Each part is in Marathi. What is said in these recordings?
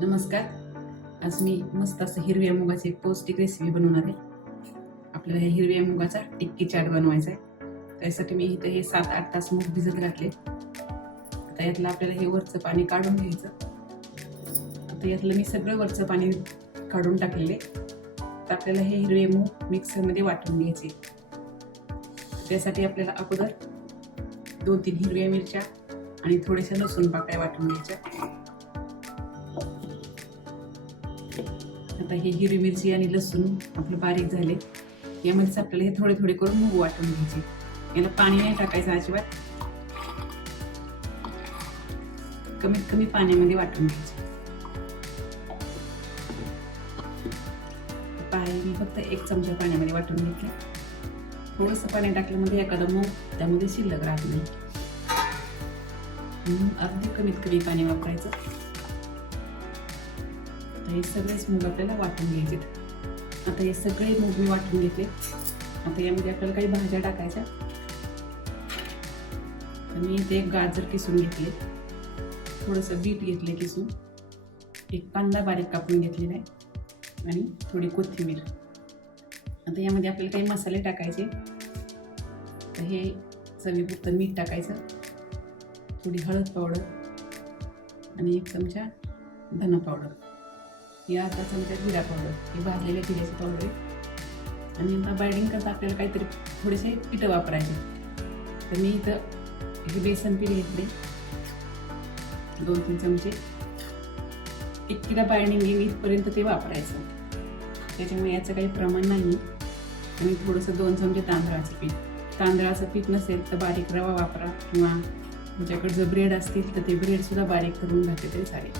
नमस्कार. आज मी मस्त असं हिरव्या मुगाची एक पौष्टिक रेसिपी बनवणार आहे. आपल्याला हे हिरव्या मुगाचा टिक्की चाट बनवायचा आहे. त्यासाठी मी इथे हे 7-8 तास मूग भिजत घातले. आता यातलं आपल्याला हे वरचं पाणी काढून घ्यायचं. आता यातलं मी सगळं वरचं पाणी काढून टाकलेले. तर आपल्याला हे हिरवे मूग मिक्सरमध्ये वाटून घ्यायचे. त्यासाठी आपल्याला अगोदर 2-3 हिरव्या मिरच्या आणि थोड्याशा लसूण पाकळ्या वाटून घ्यायच्या. आता हे हिरवी मिरची आणि लसूण आपलं बारीक झाले. यामध्येच आपल्याला हे थोडे थोडे करून मूग वाटून घ्यायचे. याला पाणी नाही टाकायचं अजिबात, कमीत कमी पाण्यामध्ये वाटून घ्यायचे. मी फक्त 1 चमचा पाण्यामध्ये वाटून घेतले. थोडंसं पाणी टाकल्यामध्ये एखादा मूग त्यामध्ये शिल्लक राहत नाही, अगदी कमीत कमी पाणी वापरायचं. हे सगळेच मूग आपल्याला वाटून घ्यायचे. आता हे सगळे मूग मी वाटून घेतले. आता यामध्ये आपल्याला काही भाज्या टाकायच्या. मी इथे एक गाजर किसून घेतले, थोडंसं बीट घेतले किसून, एक कांदा बारीक कापून घेतलेला आहे आणि थोडी कोथिंबीर. आता यामध्ये आपल्याला काही मसाले टाकायचे. तर हे चवीपुरतं मीठ टाकायचं, थोडी हळद पावडर आणि 1 चमचा धना पावडर, या अर्धा चमचा जिरा पावडर, ही भाजलेल्या जिऱ्याची पावडर आहे. आणि आता बाइंडिंग करता आपल्याला काहीतरी थोडेसे पिठं वापरायचे. तर मी इथं हे बेसन पीठ घेतले 2-3 चमचे. टिक्कीला बाइंडिंग येईल इथपर्यंत ते वापरायचं, त्याच्यामुळे याचं काही प्रमाण नाही. आणि थोडंसं 2 चमचे तांदळाचं पीठ. तांदळाचं पीठ नसेल तर बारीक रवा वापरा, किंवा तुमच्याकडे जर ब्रेड असतील तर ते ब्रेडसुद्धा बारीक करून घातले तरी चालेल.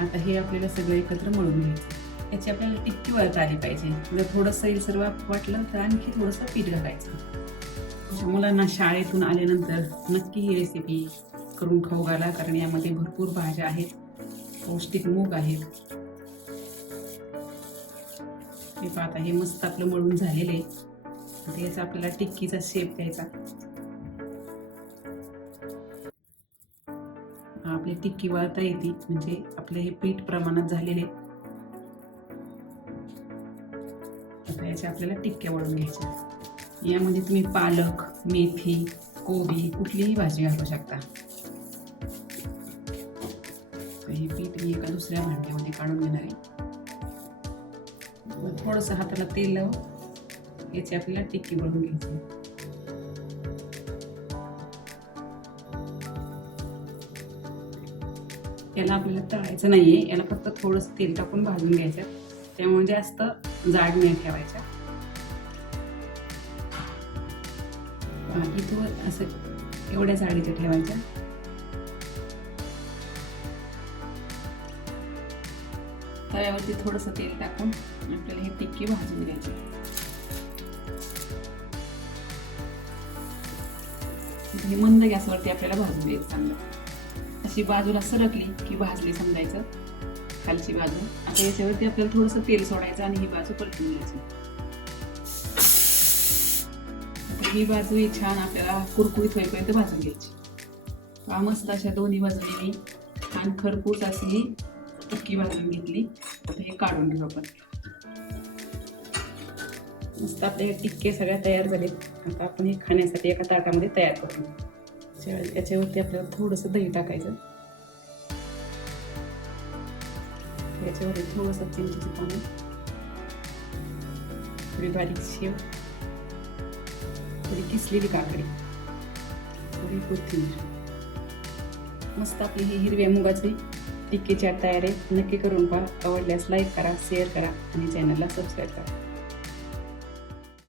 आता हे आपल्याला सगळं एकत्र मळून घ्यायचं. याची आपल्याला टिक्की वळता आली पाहिजे. जर थोडंसं येलसर वाटलं तर आणखी थोडंसं पीठ घालायचं. मुलांना शाळेतून आल्यानंतर नक्की ही रेसिपी करून खाऊ घाला, कारण यामध्ये भरपूर भाज्या आहेत, पौष्टिक मूग आहेत. हे पाहता, हे मस्त आपलं मळून झालेलं आहे. आता याचा आपल्याला टिक्कीचा शेप द्यायचा. आपली टिक्की वळता येते म्हणजे आपले हे पीठ प्रमाणात झालेले. आता याच्या आपल्याला टिक्क्या वळून घ्यायच्या. यामध्ये तुम्ही पालक, मेथी, कोबी कुठलीही भाजी घालू शकता. हे पीठ मी एका दुसऱ्या भांड्यामध्ये काढून घेणार आहे. थोडंसं हाताला तेल लावून याची आपल्याला टिक्की वळून घ्यायची. याला आपल्याला तळायचं नाहीये, याला फक्त थोडंसं तेल टाकून भाजून घ्यायचं. त्यामुळे जास्त जाड नाही ठेवायच्या. इथं असं एवढ्या जाडीच्या ठेवायच्या. तव्यावरती थोडंसं तेल टाकून आपल्याला ही टिक्की भाजून घ्यायची. हे मंद गॅसवरती आपल्याला भाजून द्यायचं चांगलं. अशी बाजूला सरकली की भाजली समजायचं, खालची बाजू. आता याच्यावरती आपल्याला थोडंसं तेल सोडायचं आणि ही बाजू परतून घ्यायची. ही बाजू ही छान आपल्याला कुरकुरीत होईपर्यंत भाजून घ्यायची. मस्त अशा दोन्ही बाजूने मी छान खरपूस अशी टिक्की भाजून घेतली. आता हे काढून घेऊ आपण. मस्त आपले हे टिक्के सगळ्या तयार झालेत. आता आपण हे खाण्यासाठी एका ताटामध्ये तयार करू. याच्यावरती आपल्याला थोडंसं दही टाकायचं. याच्यावरती थोडंसं चिंचेचं पाणी, थोडी बारीक शेव, थोडी किसलेली काकडी, थोडी कोथिंबीर. मस्त आपली ही हिरव्या मुगाची टिक्की चाट तयार आहे. नक्की करून पहा. आवडल्यास लाईक करा, शेअर करा आणि चॅनलला सबस्क्राईब करा.